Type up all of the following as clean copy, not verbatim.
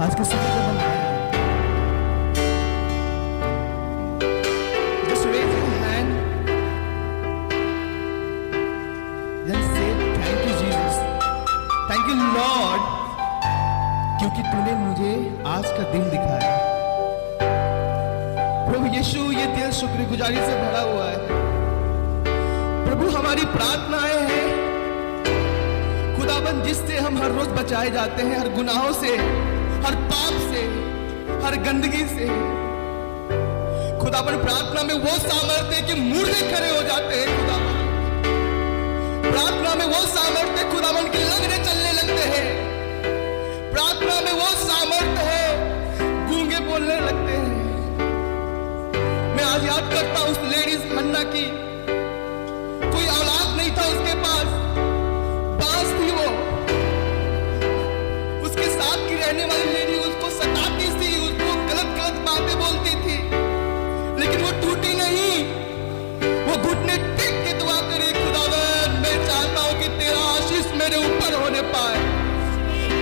आज के सुबह जब हम आए, just raise your hand and say thank you Jesus, thank you Lord, क्योंकि तूने मुझे आज का दिन दिखाया। प्रभु यीशु, ये दिल शुक्रगुजारी से भरा हुआ है। प्रभु हमारी प्रार्थनाएं हैं खुदाबंद, जिससे हम हर रोज बचाए जाते हैं, हर गुनाहों से, हर पाप से, हर गंदगी से। खुदाबंद प्रार्थना में वो सामर्थ्य कि मुर्दे खड़े हो जाते हैं। खुदाबंद प्रार्थना में वो सामर्थ्य खुदाबंद की लगने चलने लगते हैं। प्रार्थना में वो सामर्थ्य है गूंगे बोलने लगते हैं। मैं आज याद करता हूं उस लेडीज हन्ना की, कोई औलाद नहीं था उसके पास, बांस थी वो, उसके साथ की रहने वाली लेडी उसको सताती थी, उसको गलत गलत बातें बोलती थी, लेकिन वो टूटी नहीं। वो घुटने टेक के दुआ करी, खुदावंद मैं चाहता हूं कि तेरा आशीष मेरे ऊपर होने पाए।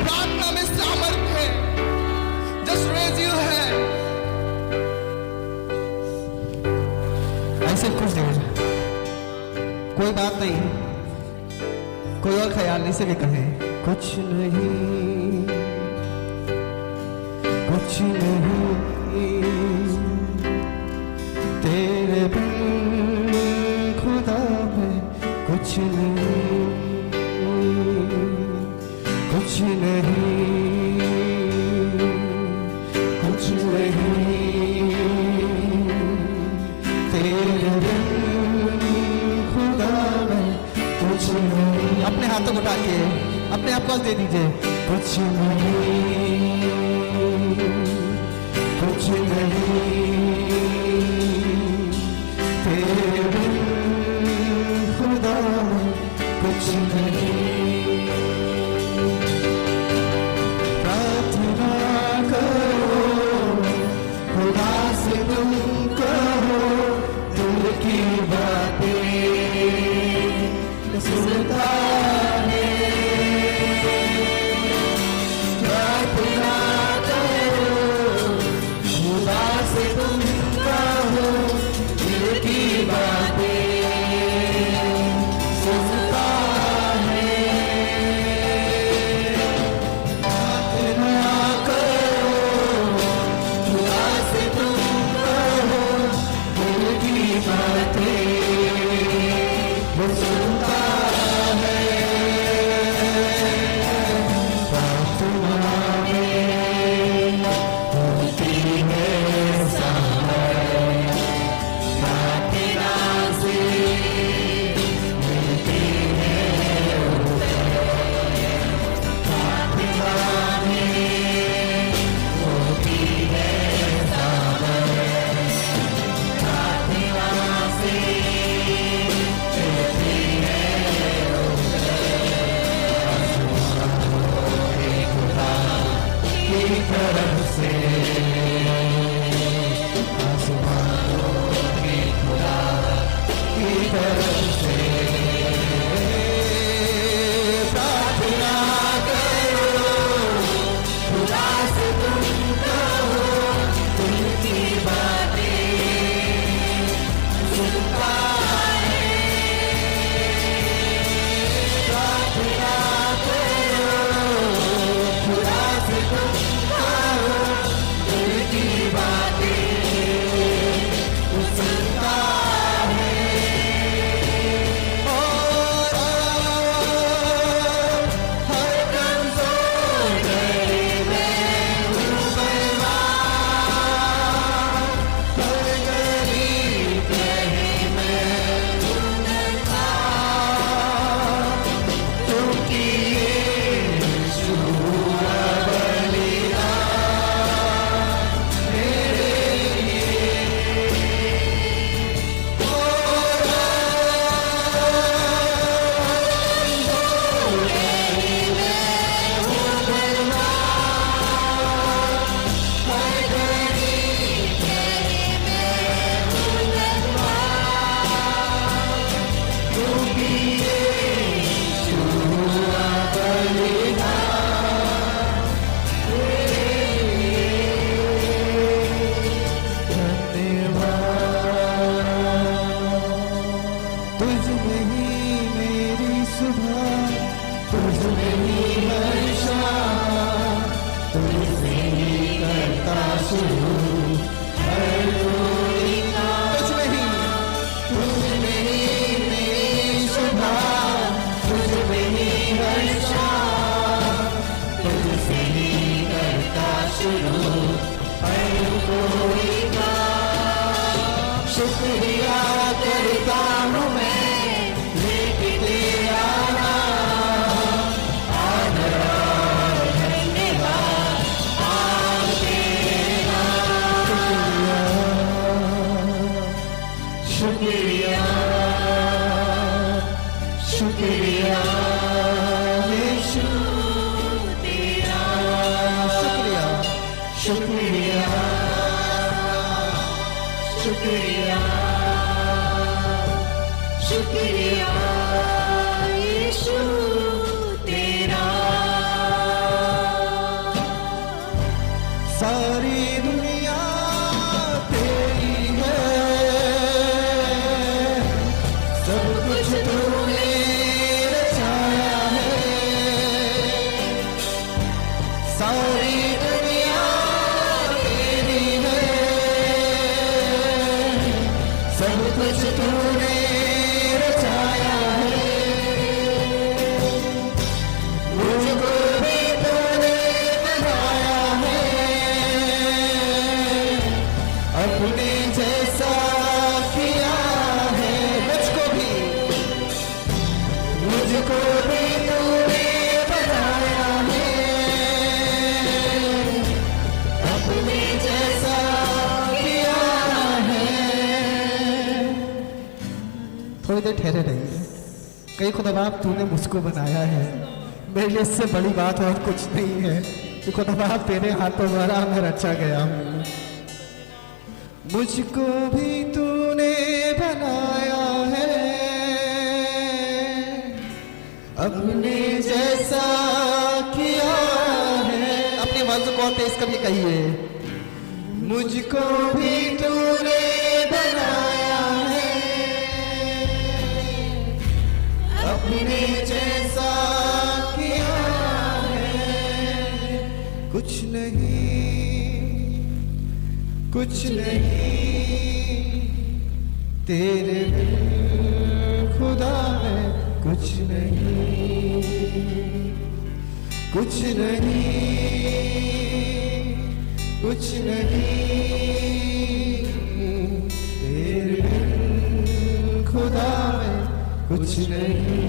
प्रार्थना में सामर्थ्य है। Just raise your hand. ऐसे कुछ देर कोई बात नहीं, कोई और ख्याल नहीं से भी कहे कुछ नहीं, कुछ नहीं तेरे बिन खुदा में, कुछ नहीं, कुछ नहीं, कुछ नहीं तेरे बिन खुदा में, कुछ नहीं। अपने हाथों को उठा के अपने आप को दे दीजिए। कुछ नहीं, कुछ नहीं तेरे बिन खुदा में, कुछ नहीं। प्रार्थना करो खुदा से, तुम कहो दिल की बातें, सुनता है। प्रार्थना करो खुदा से, तुम कहो दिल की बातें, सुनता है। प्रार्थना करो खुदा से, तुम कहो दिल की बातें, वो सुनता है। प्रार्थना में होती है सामर्थ, प्रार्थना से मिलती है उदय। प्रार्थना में होती है सामर्थ, प्रार्थना से तरफ से आसमानों की खुदा की तरफ से। प्रार्थना करो खुदा से, तुम कहो दिल की बातें, सुनता है। प्रार्थना करो खुदा से, तुम सुनो हर कोई का। शुक्रिया करता हूँ मैं लेके तेरा नाम, आदर और धन्यवाद आप तेरा। शुक्रिया शुक्रिया यीशु तेरा। शुक्रिया शुक्रिया शुक्रिया शुक्रिया यीशु तेरा। सारी दुनिया तेरी है, सब कुछ तूने रचाया है। सारी दुनिया तेरी है, सब कुछ तूने रचाया है। मुझको भी तूने बनाया है, अपने जैसा किया है। मुझको भी तूने बनाया है, अपने जैसा किया है। थोड़ी देर ठहरे रहिए। कहीं खुदा बाप तूने मुझको बनाया है, मेरे लिए इससे बड़ी बात और कुछ नहीं है कि खुदा बाप तेरे हाथों द्वारा मैं रचा गया हूँ। मुझको भी तूने बनाया है, अपने जैसा किया है। अपनी आवाज़ को और तेज करके कहिए, मुझको भी तूने बनाया है, अपने जैसा किया है। कुछ नहीं तेरे बिन खुदा है, कुछ नहीं तेरे बिन खुदा है, कुछ नहीं।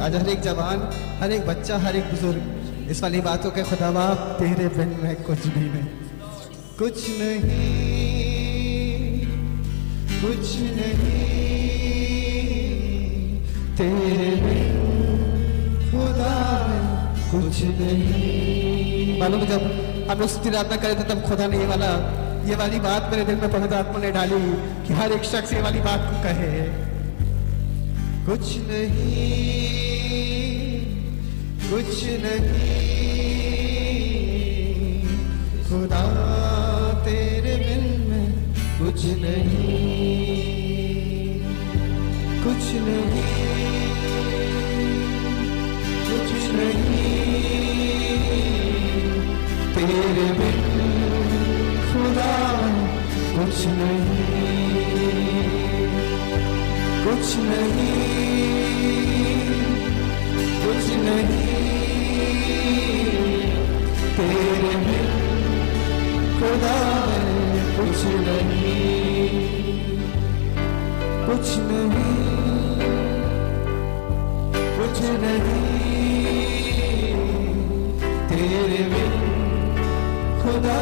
आज हर एक जवान, हर एक बच्चा, हर एक बुजुर्ग इस वाली बातों के खुदा बाप तेरे बिन में कुछ भी नहीं, कुछ नहीं तेरे बिन खुदा है, कुछ नहीं। मालूम जब हम लोग स्तुति प्रार्थना करे थे तब खुदा ने ये वाली बात मेरे दिल में पवित्र आत्मा ने डाली कि हर एक शख्स ये वाली बात को कहे, कुछ नहीं खुदा तेरे बिन में कुछ नहीं तेरे बिन खुदा कुछ नहीं तेरे बिन खुदा कुछ नहीं तेरे बिन खुदा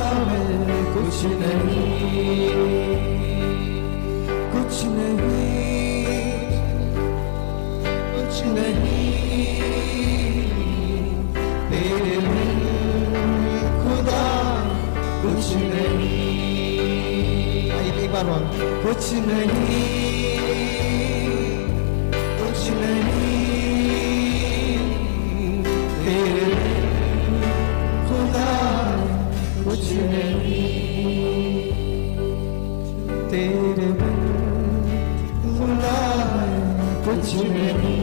कुछ नहीं तेरे बिन खुदा कुछ नहीं। आइए एक बार और, कुछ नहीं तेरे बिन खुदा कुछ नहीं, तेरे बिन खुदा कुछ नहीं,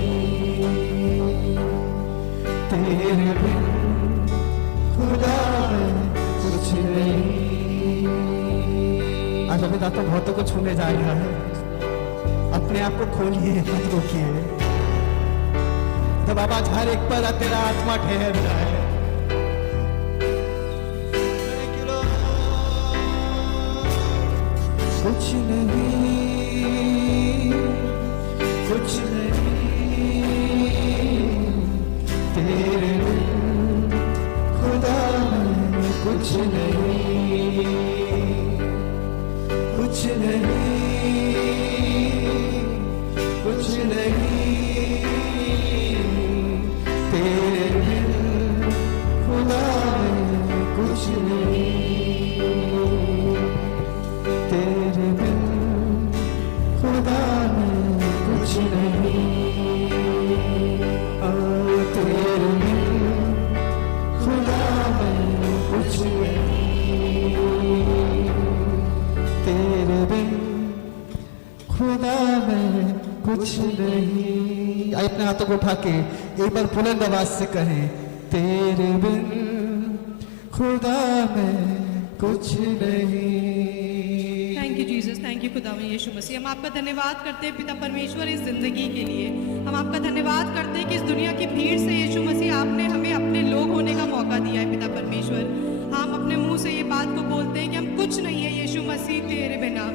तेरे बिन खुदा कुछ नहीं। आज अभी तो बहुतों को छूने जा रहा है। अपने आप को खोलिए, मत रोकिए। तो बाबा आज हर एक पर तेरा आत्मा ठहर रहा है। कुछ नहीं, कुछ नहीं, तेरे बिन खुदा मैं कुछ नहीं, कुछ नहीं, कुछ नहीं, तेरे बिन खुदा मैं कुछ नहीं, तेरे बिन खुदा मैं कुछ नहीं, तेरे बिन खुदा मैं कुछ नहीं, तेरे बिन खुदा मैं कुछ नहीं। आइए अपने हाथों को उठा के एक बार बुलंद आवाज से कहें, तेरे बिन खुदा मैं कुछ नहीं। Thank you Jesus, thank you खुदा में यीशु मसीह। हम आपका धन्यवाद करते हैं पिता परमेश्वर इस जिंदगी के लिए। हम आपका धन्यवाद करते हैं कि इस दुनिया की भीड़ से यीशु मसीह आपने हमें अपने लोग होने का मौका दिया है पिता परमेश्वर। हम अपने मुंह से ये बात को बोलते हैं कि हम कुछ नहीं है यीशु मसीह तेरे बिना,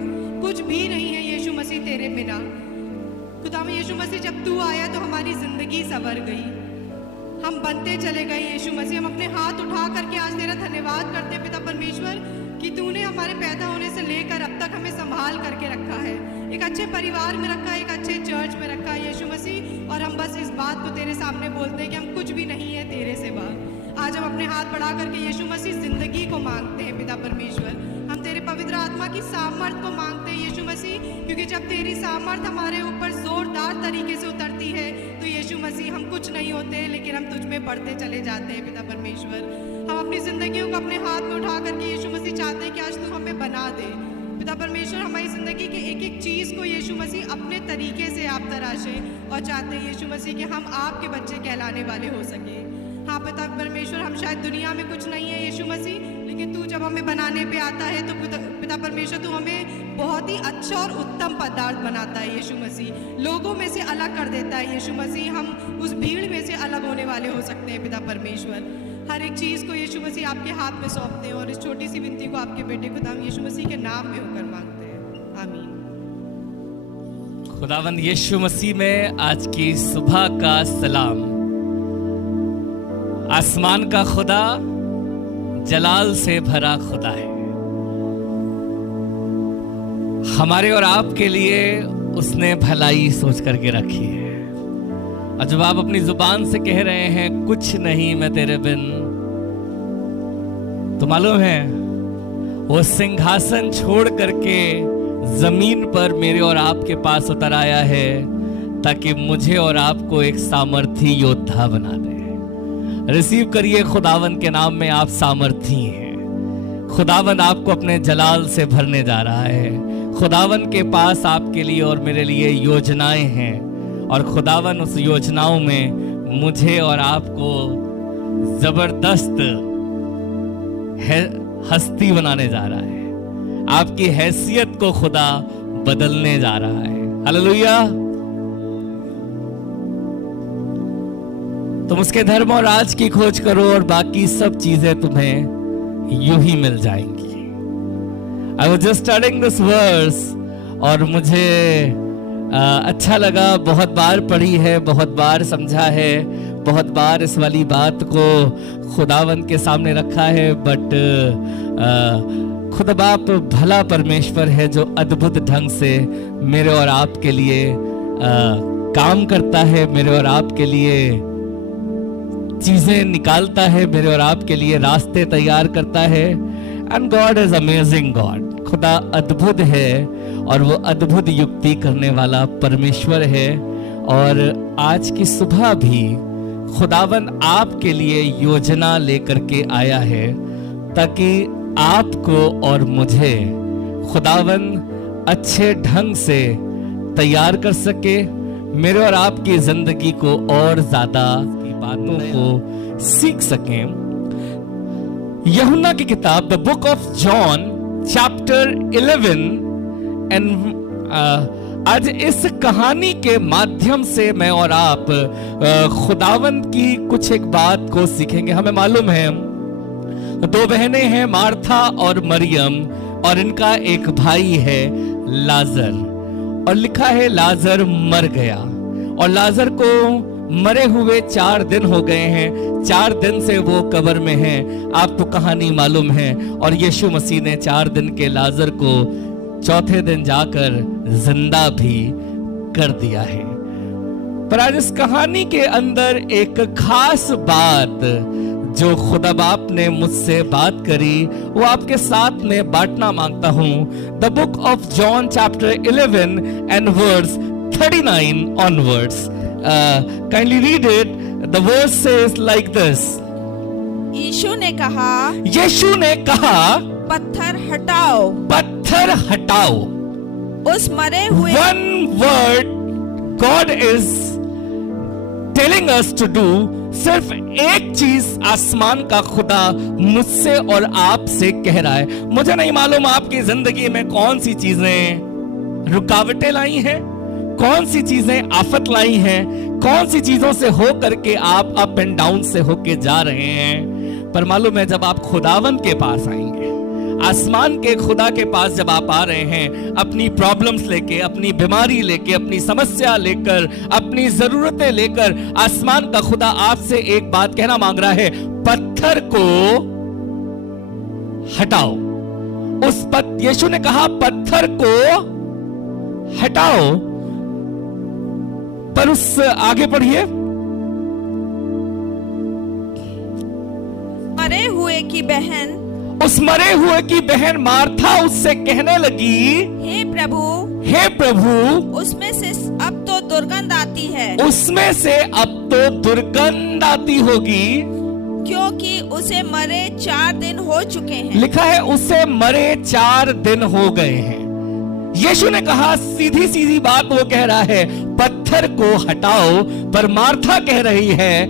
कुछ भी नहीं है यीशु मसीह तेरे बिना। खुदा में यीशु मसीह जब तू आया तो हमारी जिंदगी संवर गई, हम बनते चले गए यीशु मसीह। हम अपने हाथ उठा करके आज तेरा धन्यवाद करते हैं पिता परमेश्वर कि तूने हमारे पैदा होने से लेकर अब तक हमें संभाल करके रखा है, एक अच्छे परिवार में रखा है, एक अच्छे चर्च में रखा है यीशु मसीह। और हम बस इस बात को तेरे सामने बोलते हैं कि हम कुछ भी नहीं है तेरे सिवा। आज हम अपने हाथ बढ़ा करके यीशु मसीह जिंदगी को मांगते हैं पिता परमेश्वर। हम तेरे पवित्र आत्मा की सामर्थ को मांगते हैं यीशु मसीह, क्योंकि जब तेरी सामर्थ हमारे ऊपर जोरदार तरीके से उतरती है तो यीशु मसीह हम कुछ नहीं होते, लेकिन हम तुझ में बढ़ते चले जाते हैं पिता परमेश्वर। हम अपनी जिंदगियों को अपने हाथ में उठा करके यीशु मसीह चाहते हैं कि आज तू हमें बना दे पिता परमेश्वर। हमारी जिंदगी के एक एक चीज को यीशु मसीह अपने तरीके से आप तराशे और चाहते हैं यीशु मसीह कि हम आपके बच्चे कहलाने वाले हो सके। हाँ पिता परमेश्वर, हम शायद दुनिया में कुछ नहीं है यीशु मसीह, लेकिन तू जब हमें बनाने पे आता है तो पिता परमेश्वर तू हमें बहुत ही अच्छा और उत्तम पदार्थ बनाता है यीशु मसीह, लोगों में से अलग कर देता है यीशु मसीह। हम उस भीड़ में से अलग होने वाले हो सकते हैं पिता परमेश्वर। हर एक चीज़ को यीशु मसीह आपके हाथ में सौंपते हैं और इस छोटी सी विनती को आपके बेटे खुदाम यीशु मसीह के नाम में होकर मांगते हैं, आमीन। खुदावंद यीशु मसीह में आज की सुबह का सलाम। आसमान का खुदा जलाल से भरा खुदा है, हमारे और आपके लिए उसने भलाई सोच करके रखी है। और जब आप अपनी जुबान से कह रहे हैं कुछ नहीं मैं तेरे बिन, तो मालूम है वो सिंहासन छोड़ करके जमीन पर मेरे और आपके पास उतर आया है ताकि मुझे और आपको एक सामर्थी योद्धा बना दे। रिसीव करिए, खुदावन के नाम में आप सामर्थी हैं। खुदावन आपको अपने जलाल से भरने जा रहा है। खुदावन के पास आपके लिए और मेरे लिए योजनाएं हैं और खुदावन उस योजनाओं में मुझे और आपको जबरदस्त हस्ती बनाने जा रहा है। आपकी हैसियत को खुदा बदलने जा रहा है। हालेलुया। तुम उसके धर्म और राज की खोज करो और बाकी सब चीजें तुम्हें यूं ही मिल जाएंगी। I was just studying this verse और मुझे अच्छा लगा। बहुत बार पढ़ी है, बहुत बार समझा है, बहुत बार इस वाली बात को खुदावंद के सामने रखा है, बट खुदा बाप भला परमेश्वर है जो अद्भुत ढंग से मेरे और आपके लिए काम करता है, मेरे और आपके लिए चीजें निकालता है, मेरे और आपके लिए रास्ते तैयार करता है। And God is amazing God. खुदा अद्भुत है और वो अद्भुत युक्ति करने वाला परमेश्वर है। और आज की सुबह भी खुदावन आपके लिए योजना लेकर के आया है ताकि आपको और मुझे खुदावन अच्छे ढंग से तैयार कर सके, मेरे और आपकी जिंदगी को और ज्यादा बातों को सीख सकें। यूहन्ना की किताब the book of John chapter 11 and आज इस कहानी के माध्यम से मैं और आप खुदावंद की कुछ एक बात को सीखेंगे। हमें मालूम है दो बहनें हैं, मार्था और मरियम। और इनका एक भाई है लाजर, और लिखा है लाजर मर गया, और लाजर को मरे हुए 4 दिन हो गए हैं, 4 दिन से वो कब्र में है। आपको कहानी मालूम है। और यीशु मसीह ने 4 दिन के लाजर को चौथे दिन जाकर जिंदा भी कर दिया है। पर आज इस कहानी के अंदर एक खास बात जो खुदा बाप ने मुझसे बात करी, वो आपके साथ में बांटना मांगता हूं। The book of John chapter 11 and verse 39 onwards. Kindly read it. The verse says like this. यीशु ने कहा, यीशु ने कहा, पत्थर हटाओ। पत्थर हटाओ। उस मरे हुए One word God is telling us to do. सिर्फ एक चीज आसमान का खुदा मुझसे और आपसे कह रहा है। मुझे नहीं मालूम आपकी जिंदगी में कौन सी चीजें रुकावटें लाई हैं, कौन सी चीजें आफत लाई हैं, कौन सी चीजों से हो करके आप अप एंड डाउन से होके जा रहे हैं। पर मालूम है जब आप खुदावन के पास आएंगे, आसमान के खुदा के पास जब आप आ रहे हैं, अपनी प्रॉब्लम्स लेके, अपनी बीमारी लेके, अपनी समस्या लेकर, अपनी जरूरतें लेकर, आसमान का खुदा आपसे एक बात कहना मांग रहा है, पत्थर को हटाओ। यीशु ने कहा पत्थर को हटाओ। पर उस आगे पढ़िए, मरे हुए की बहन, उस मरे हुए की बहन मार्था उससे कहने लगी, हे प्रभु, हे प्रभु, उसमें से अब तो दुर्गंध आती है। उसमें से अब तो दुर्गंध आती होगी, क्योंकि उसे मरे 4 दिन हो चुके हैं। लिखा है उसे मरे 4 दिन हो गए हैं। यीशु ने कहा, सीधी सीधी बात वो कह रहा है, पत्थर को हटाओ। पर मार्था कह रही है,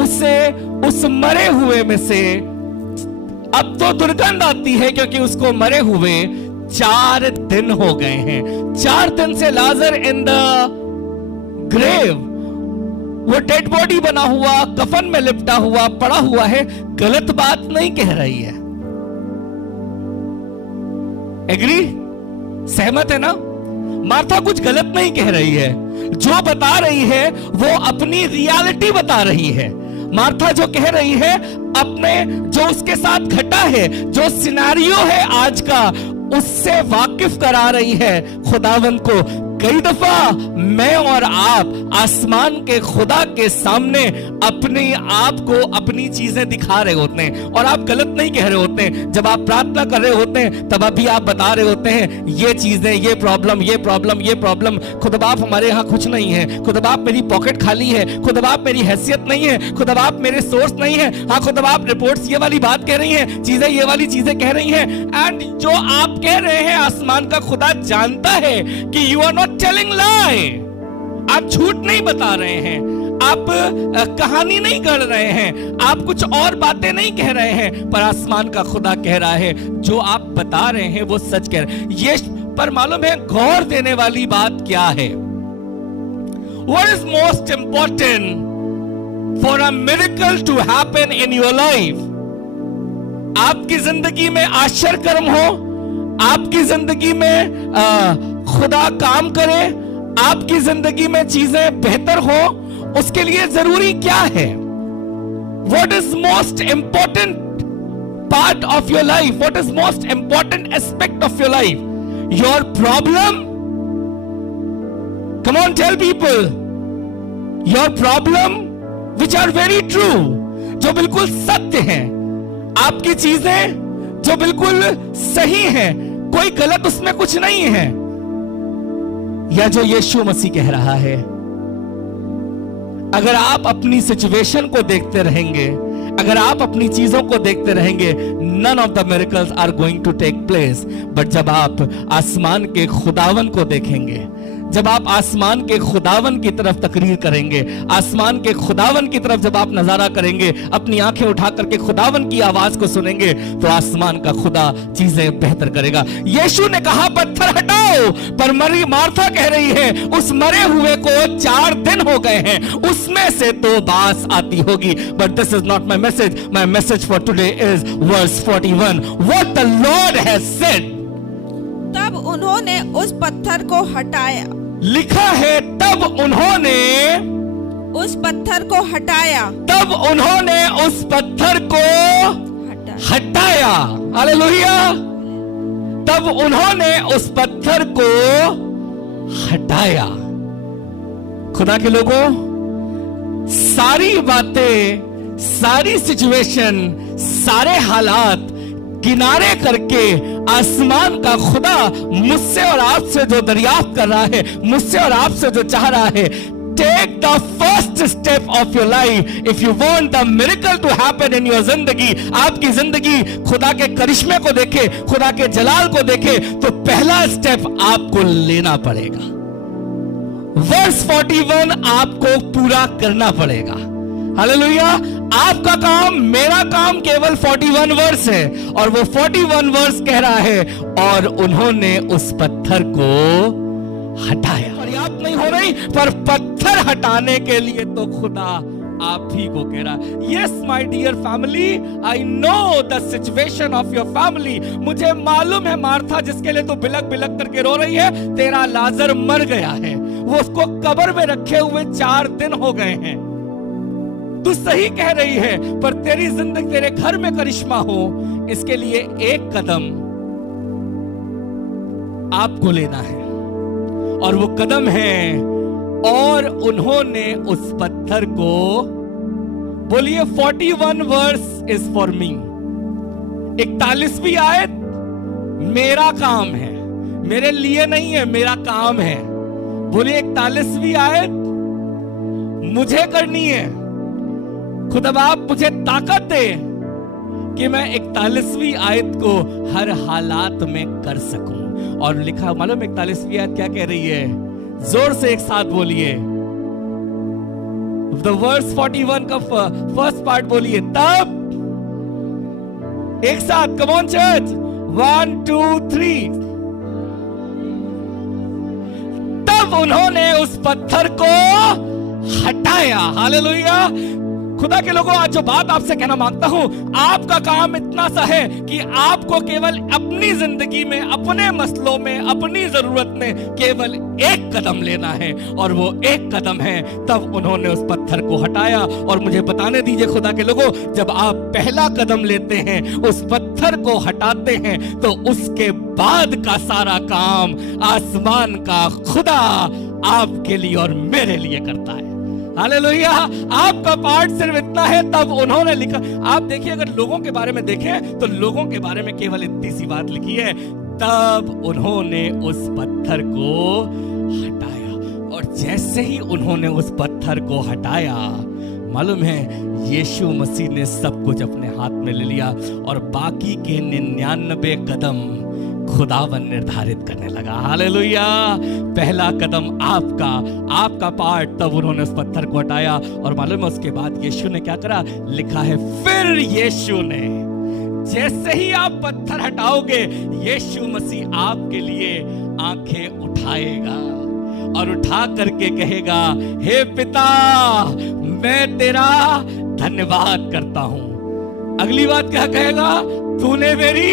उसे उस मरे हुए में से अब तो दुर्गंध आती है, क्योंकि उसको मरे हुए 4 दिन हो गए हैं। 4 दिन से लाजर इन द ग्रेव, वो डेड बॉडी बना हुआ, कफन में लिपटा हुआ पड़ा हुआ है। गलत बात नहीं कह रही है। एग्री? सहमत है ना? मार्था कुछ गलत नहीं कह रही है। जो बता रही है वो अपनी रियलिटी बता रही है। मार्था जो कह रही है, अपने जो उसके साथ घटा है, जो सिनेरियो है आज का, उससे वाकिफ करा रही है खुदावन को। कई दफा मैं और आप आसमान के खुदा के सामने अपने आप को अपनी चीजें दिखा रहे होते हैं, और आप गलत नहीं कह रहे होते हैं। जब आप प्रार्थना कर रहे होते हैं तब अभी आप बता रहे होते हैं, ये चीजें, ये प्रॉब्लम, ये प्रॉब्लम, ये प्रॉब्लम। खुदा बाप हमारे यहाँ कुछ नहीं है, खुदा बाप मेरी पॉकेट खाली है, खुदा बाप मेरी हैसियत नहीं है, खुदा बाप मेरे सोर्स नहीं है। हाँ, खुदा बाप रिपोर्ट्स ये वाली बात कह रही हैं, चीजें ये वाली चीजें कह रही हैं। एंड जो आप कह रहे हैं, आसमान का खुदा जानता है कि you are not telling lie. आप झूठ नहीं बता रहे हैं, आप कहानी नहीं कर रहे हैं, आप कुछ और बातें नहीं कह रहे हैं। पर आसमान का खुदा कह रहा है, जो आप बता रहे हैं वो सच कह रहे हैं। ये पर मालूम है गौर देने वाली बात क्या है? What is most important for a miracle to happen in your life? आपकी जिंदगी में आश्चर्य कर्म हो, आपकी जिंदगी में खुदा काम करे, आपकी जिंदगी में चीजें बेहतर हो, उसके लिए जरूरी क्या है? What is most important part of your life? What is most important aspect of your life? Your problem? Come on, tell people. Your problem, which are very true, जो बिल्कुल सत्य हैं, आपकी चीजें जो बिल्कुल सही हैं, कोई गलत उसमें कुछ नहीं है। या जो यीशु मसीह कह रहा है, अगर आप अपनी सिचुएशन को देखते रहेंगे, अगर आप अपनी चीजों को देखते रहेंगे, none of the miracles are going to take place. But जब आप आसमान के खुदावन को देखेंगे, जब आप आसमान के खुदावन की तरफ तकरीर करेंगे, आसमान के खुदावन की तरफ जब आप नजारा करेंगे, अपनी आंखें उठा करके खुदावन की आवाज को सुनेंगे, तो आसमान का खुदा चीजें बेहतर करेगा। यीशु ने कहा पत्थर हटाओ, पर मरी मार्था कह रही है, उस मरे हुए को 4 दिन हो गए हैं, उसमें से तो बास आती होगी। But this is not my message. My message for today is verse 41. What the Lord has said तब उन्होंने उस पत्थर को हटाया, लिखा है तब उन्होंने उस पत्थर को हटाया, तब उन्होंने उस पत्थर को हटाया। हालेलुया। तब उन्होंने उस पत्थर को हटाया। खुदा के लोगों, सारी बातें, सारी सिचुएशन, सारे हालात किनारे करके आसमान का खुदा मुझसे और आपसे जो दरियाफ्त कर रहा है, मुझसे और आपसे जो चाह रहा है, take the first step of your life if you want the miracle to happen in your जिंदगी। आपकी जिंदगी खुदा के करिश्मे को देखे, खुदा के जलाल को देखे, तो पहला स्टेप आपको लेना पड़ेगा। वर्स 41 आपको पूरा करना पड़ेगा। हालेलुया। आपका काम, मेरा काम केवल 41 वर्स है, और वो 41 वर्स कह रहा है और उन्होंने उस पत्थर को हटाया। पर्याप्त नहीं हो रही, पर पत्थर हटाने के लिए तो खुदा आप ही को कह रहा है। Yes my dear family, I know the situation of your family. मुझे मालूम है मार्था, जिसके लिए तो बिलक बिलक करके रो रही है, तेरा लाजर मर गया है, वो उसको कब्र में रखे हुए 4 दिन हो गए हैं। तू सही कह रही है, पर तेरी जिंदगी, तेरे घर में करिश्मा हो, इसके लिए एक कदम आपको लेना है, और वो कदम है और उन्होंने उस पत्थर को, बोलिए 41 वर्स इज फॉर मी। 41वीं आयत मेरा काम है, मेरे लिए नहीं है, मेरा काम है। बोलिए 41वीं आयत मुझे करनी है। खुदा बाप मुझे ताकत दे कि मैं 41वीं आयत को हर हालात में कर सकूं। और लिखा मालूम 41वीं आयत क्या कह रही है? जोर से एक साथ बोलिए, द वर्स 41 का फर्स्ट पार्ट बोलिए, तब एक साथ, कम ऑन चर्च, 1 2 3। तब उन्होंने उस पत्थर को हटाया। हालेलुया। खुदा के लोगों, आज जो बात आपसे कहना मांगता हूं, आपका काम इतना सा है कि आपको केवल अपनी जिंदगी में, अपने मसलों में, अपनी जरूरत में केवल एक कदम लेना है, और वो एक कदम है, तब उन्होंने उस पत्थर को हटाया। और मुझे बताने दीजिए खुदा के लोगों, जब आप पहला कदम लेते हैं, उस पत्थर को हटाते हैं, तो उसके बाद का सारा काम आसमान का खुदा आपके लिए और मेरे लिए करता है। हालेलुया। आपका पार्ट सिर्फ इतना है, तब उन्होंने लिखा। आप देखिए, अगर लोगों के बारे में देखें तो लोगों के बारे में केवल इतनी सी बात लिखी है, तब उन्होंने उस पत्थर को हटाया। और जैसे ही उन्होंने उस पत्थर को हटाया, मालूम है यीशु मसीह ने सब कुछ अपने हाथ में ले लिया, और बाकी के 99 कदम खुदावन निर्धारित करने लगा। हालेलुया। पहला कदम आपका पार्ट, तब उन्होंने उस पत्थर को हटाया। और मालूम है उसके बाद यीशु ने क्या करा? लिखा है, फिर यीशु ने, जैसे ही आप पत्थर हटाओगे, यीशु मसीह आपके लिए आंखें उठाएगा और उठा करके कहेगा, हे पिता, मैं तेरा धन्यवाद करता हूं। अगली बात क्या कहेगा? तूने मेरी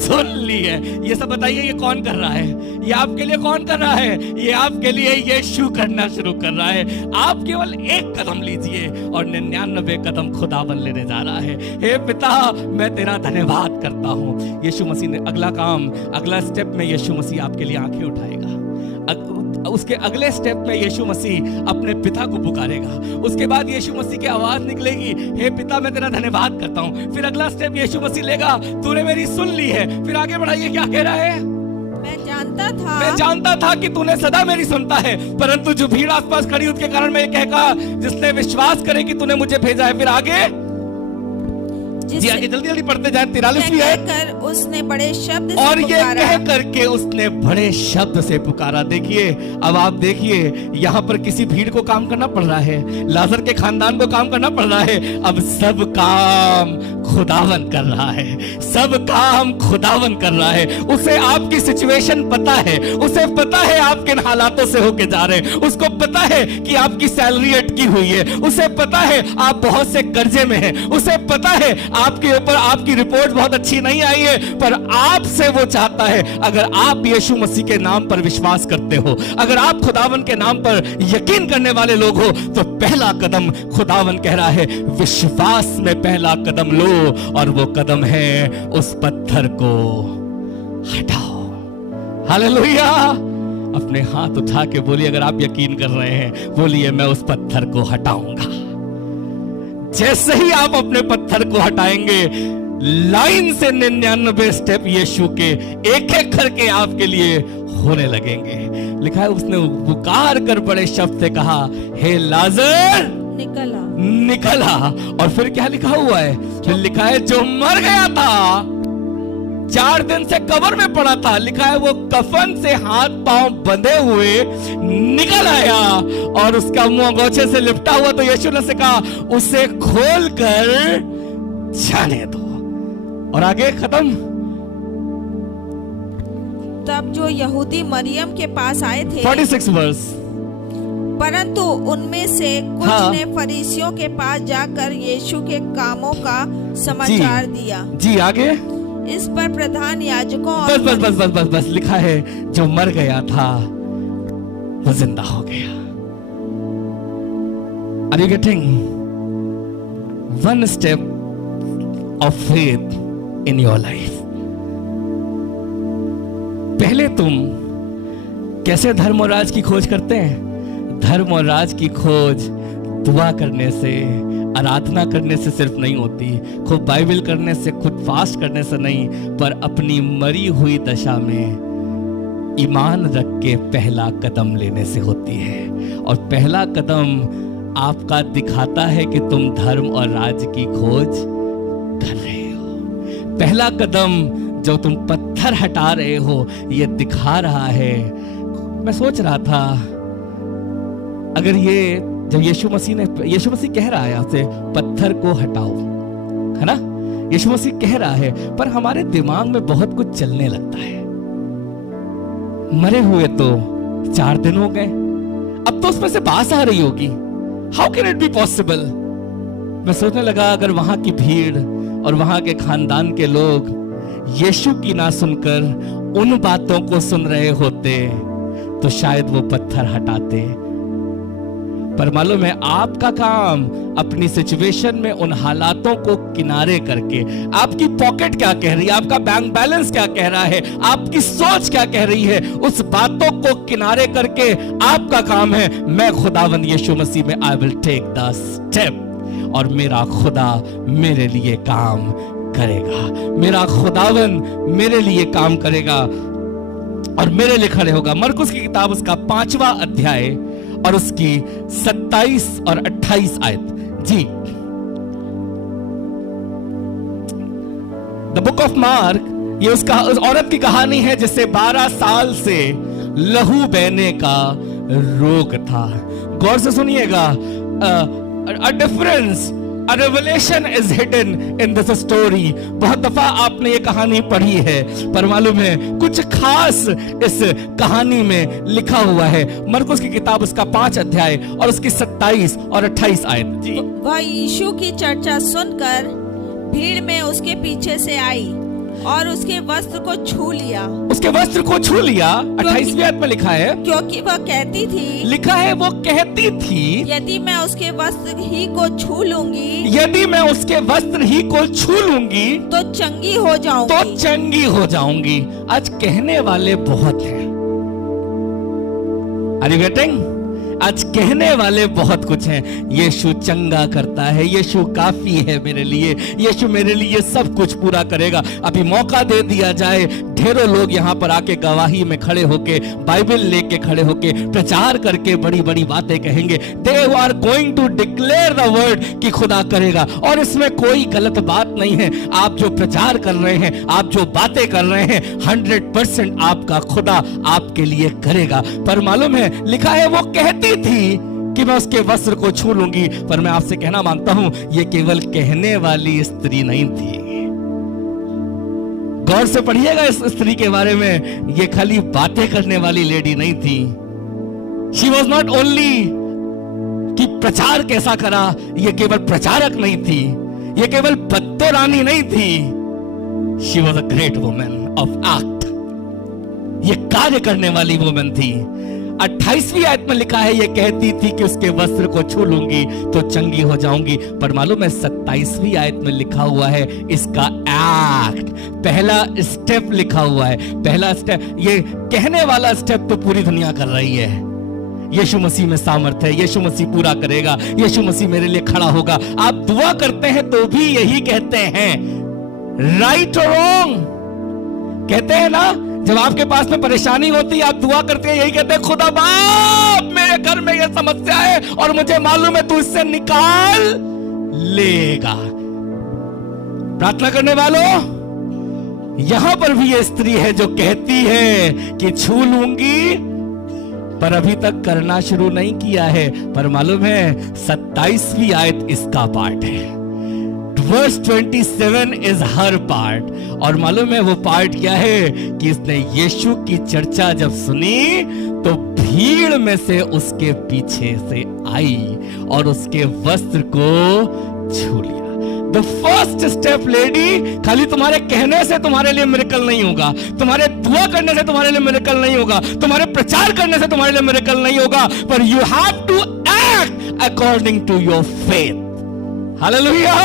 सुन ली है। ये सब बताइए, ये कौन कर रहा है? ये आपके लिए कौन कर रहा है? ये आपके लिए यीशु करना शुरू कर रहा है। आप केवल एक कदम लीजिए और 99 कदम खुदावन लेने जा रहा है। हे पिता, मैं तेरा धन्यवाद करता हूं। यीशु मसीह ने अगला काम, अगला स्टेप में यीशु मसीह आपके लिए आंखें उठाएगा। उसके अगले स्टेप में यीशु मसीह अपने पिता को पुकारेगा। उसके बाद यीशु मसीह की आवाज निकलेगी, हे पिता, मैं तेरा धन्यवाद करता हूं। फिर अगला स्टेप यीशु मसीह लेगा, तूने मेरी सुन ली है। फिर आगे बढ़ाइए, क्या कह रहा है? मैं जानता था कि तूने सदा मेरी सुनता है, परंतु जो भीड़ आसपास खड़ी उसके कारण मैं ये कहगा, जिसने विश्वास करे कि तूने मुझे भेजा है। फिर आगे जी, आगे जल्दी जल्दी पढ़ते जाए। 43वीं आयत, उसने बड़े शब्द से और ये पुकारा। कह करके उसने बड़े शब्द से पुकारा। देखिए, अब आप देखिए, यहाँ पर किसी भीड़ को काम करना पड़ रहा है, लाजर के खानदान को काम करना पड़ रहा है। अब सब काम खुदावन कर रहा है, सब काम खुदावन कर रहा है। उसे आपकी सिचुएशन पता है, उसे पता है आप किन हालातों से होके जा रहे हैं, उसको पता है कि आपकी सैलरी अटकी हुई है, उसे पता है आप बहुत से कर्जे में हैं, उसे पता है आपके ऊपर आपकी रिपोर्ट बहुत अच्छी नहीं आई है, पर आपसे वो चाहता है, अगर आप यीशु मसीह के नाम पर विश्वास करते हो, अगर आप खुदावन के नाम पर यकीन करने वाले लोग हो, तो पहला कदम खुदावन कह रहा है, विश्वास में पहला कदम लो, और वो कदम है उस पत्थर को हटाओ। हालेलुया। अपने हाथ उठा के बोलिए, अगर आप यकीन कर रहे हैं, बोलिए मैं उस पत्थर को हटाऊंगा। जैसे ही आप अपने पत्थर को हटाएंगे, लाइन से 99 स्टेप यीशु के एक एक करके आपके लिए होने लगेंगे। लिखा है, उसने पुकार कर बड़े शब्द से कहा, हे लाजर निकला। निकला। और फिर क्या लिखा हुआ है? फिर लिखा है, जो मर गया था, 4 दिन से कब्र में पड़ा था, लिखा है वो कफन से हाथ पांव बंधे हुए निकल आया, और उसका मुंह गोछे से लिपटा हुआ। तो यीशु ने कहा, उसे खोल कर जाने दो। और आगे खत्म। तब जो यहूदी मरियम के पास आए थे, 46 वर्स, परंतु उनमें से कुछ ने फरीसियों के पास जाकर यीशु के कामों का समाचार दिया। जी आगे। इस पर प्रधान याजकों और बस बस बस बस बस बस लिखा है, जो मर गया था वो जिंदा हो गया। Are you getting one step of faith in your life? पहले तुम कैसे धर्म और राज की खोज करते हैं? धर्म और राज की खोज दुआ करने से, आराधना करने से सिर्फ नहीं होती, खूब बाइबल करने से, खुद फास्ट करने से नहीं, पर अपनी मरी हुई दशा में ईमान रख के पहला कदम लेने से होती है। और पहला कदम आपका दिखाता है कि तुम धर्म और राज की खोज कर रहे हो। पहला कदम जो तुम पत्थर हटा रहे हो, ये दिखा रहा है। मैं सोच रहा था, अगर ये जब यीशु मसीह कह रहा है आपसे पत्थर को हटाओ, है ना, यीशु मसीह कह रहा है, पर हमारे दिमाग में बहुत कुछ चलने लगता है। मरे हुए तो 4 दिन हो गए, अब तो उसमें से बास आ रही होगी। How can it be possible? मैं सोचने लगा, अगर वहां की भीड़ और वहां के खानदान के लोग यीशु की ना सुनकर उन बातों को सुन रहे होते, तो शायद वो पत्थर हटाते। पर मालूम है, आपका काम अपनी सिचुएशन में उन हालातों को किनारे करके, आपकी पॉकेट क्या कह रही है, आपका बैंक बैलेंस क्या कह रहा है, आपकी सोच क्या कह रही है, उस बातों को किनारे करके आपका काम है, मैं खुदावंद यीशु मसीह में I will take the step, और मेरा खुदा मेरे लिए काम करेगा, मेरा खुदावन मेरे लिए काम करेगा और मेरे लिए खड़े होगा। मरकुस की किताब उसका 5वां अध्याय और उसकी 27 और 28 आयत। जी, द बुक ऑफ मार्क, ये उस औरत की कहानी है जिससे 12 साल से लहू बहने का रोग था। गौर से सुनिएगा, a difference, a revelation is hidden in this story। बहुत दफा आपने ये कहानी पढ़ी है, पर मालूम है कुछ खास इस कहानी में लिखा हुआ है। मरकुस की किताब उसका 5 अध्याय और उसकी 27 और 28 आयत। जी, वह यीशु की चर्चा सुनकर भीड़ में उसके पीछे से आई और उसके वस्त्र को छू लिया। उसके वस्त्र को छू लिया, 28वीं आयत में लिखा है, क्योंकि वह कहती थी, लिखा है वो कहती थी, यदि मैं उसके वस्त्र ही को छू लूंगी, यदि मैं उसके वस्त्र ही को छू लूंगी तो चंगी हो जाऊंगी, तो चंगी हो जाऊंगी। आज कहने वाले बहुत हैं। Are you getting? आज कहने वाले बहुत कुछ हैं। यीशु चंगा करता है, यीशु काफी है मेरे लिए, यीशु मेरे लिए सब कुछ पूरा करेगा। अभी मौका दे दिया जाए, ढेरों लोग यहाँ पर आके गवाही में खड़े होके, बाइबल लेके खड़े होके प्रचार करके बड़ी बड़ी बातें कहेंगे। They are going to declare the word कि खुदा करेगा, और इसमें कोई गलत बात नहीं है। आप जो प्रचार कर रहे हैं, आप जो बातें कर रहे हैं, 100% आपका खुदा आपके लिए करेगा। पर मालूम है, लिखा है वो कहती थी कि मैं उसके वस्त्र को छू लूंगी। पर मैं आपसे कहना मांगता हूं, ये केवल कहने वाली स्त्री नहीं थी। गौर से पढ़िएगा इस स्त्री के बारे में, ये खाली बातें करने वाली लेडी नहीं थी। शी वॉज नॉट ओनली कि प्रचार कैसा करा, ये केवल प्रचारक नहीं थी, ये केवल पत्तो रानी नहीं थी, she was a great woman of act. ये कार्य करने वाली वुमन थी। 28वीं आयत में लिखा है, ये कहती थी कि उसके वस्त्र को छू लूंगी तो चंगी हो जाऊंगी। पर मालूम है 27वीं आयत में लिखा हुआ है इसका एक्ट, पहला स्टेप लिखा हुआ है। पहला स्टेप, ये कहने वाला स्टेप तो पूरी दुनिया कर रही है। यीशु मसीह में सामर्थ है, यीशु मसीह पूरा करेगा, यीशु मसीह मेरे लिए खड़ा होगा। आप दुआ करते हैं तो भी यही कहते हैं, राइट और रॉन्ग कहते हैं ना। जब आपके पास में परेशानी होती है, आप दुआ करते हैं, यही कहते हैं, खुदा बाप मेरे घर में यह समस्या है और मुझे मालूम है तू इससे निकाल लेगा। प्रार्थना करने वालों, यहां पर भी यह स्त्री है जो कहती है कि छू लूंगी, पर अभी तक करना शुरू नहीं किया है। पर मालूम है 27वीं आयत इसका पार्ट है। Verse 27 is her part. और मालूम है वो पार्ट क्या है कि इसने यीशु की चर्चा जब सुनी तो भीड़ में से उसके पीछे से आई और उसके वस्त्र को छू लिया। द फर्स्ट स्टेप लेडी, खाली तुम्हारे कहने से तुम्हारे लिए मिरेकल नहीं होगा, तुम्हारे दुआ करने से तुम्हारे लिए मिरेकल नहीं होगा, तुम्हारे प्रचार करने से तुम्हारे लिए मिरेकल नहीं होगा, पर you have to act according to your faith. Hallelujah.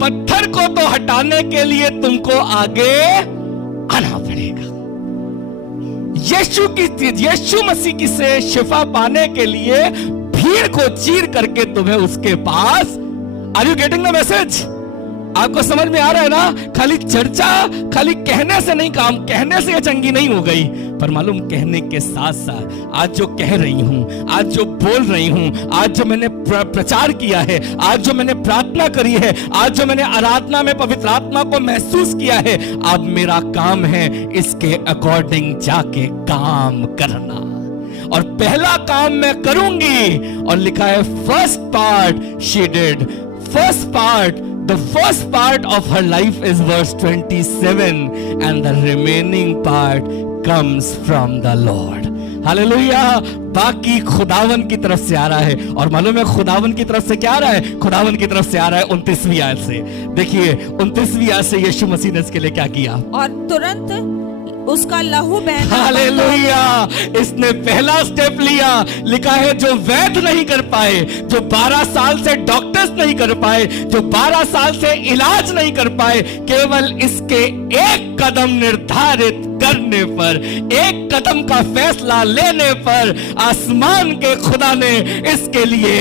पत्थर को तो हटाने के लिए तुमको आगे आना पड़ेगा। यीशु मसीह की से शिफा पाने के लिए भीड़ को चीर करके तुम्हें उसके पास, are you getting the message? आपको समझ में आ रहा है ना? खाली चर्चा, खाली कहने से नहीं काम, कहने से ये चंगी नहीं हो गई, पर मालूम कहने के साथ साथ आज जो कह रही हूं, आज जो बोल रही हूं, आज जो मैंने प्रचार किया है, आज जो मैंने प्रार्थना करी है, आज जो मैंने आराधना में पवित्र आत्मा को महसूस किया है, अब मेरा काम है इसके अकॉर्डिंग जाके काम करना। और पहला काम मैं करूंगी, और लिखा है first part she did. First part, the first part of her life is verse 27 and the remaining part comes from the Lord. Hallelujah. बाकी खुदावन की तरफ से आ रहा है। और मालूम है खुदावन की तरफ से क्या आ रहा है? खुदावन की तरफ से आ रहा है 29वीं आयत से। देखिए 29वीं आयत से यीशु मसीह ने इसके लिए क्या किया, और तुरंत उसका लहू बहना। हालेलुया। इसने पहला स्टेप लिया। लिखा है जो वैद्य नहीं कर पाए, जो 12 साल से डॉक्टर्स नहीं कर पाए, जो 12 साल से इलाज नहीं कर पाए, केवल इसके एक कदम निर्धारित करने पर, एक कदम का फैसला लेने पर आसमान के खुदा ने इसके लिए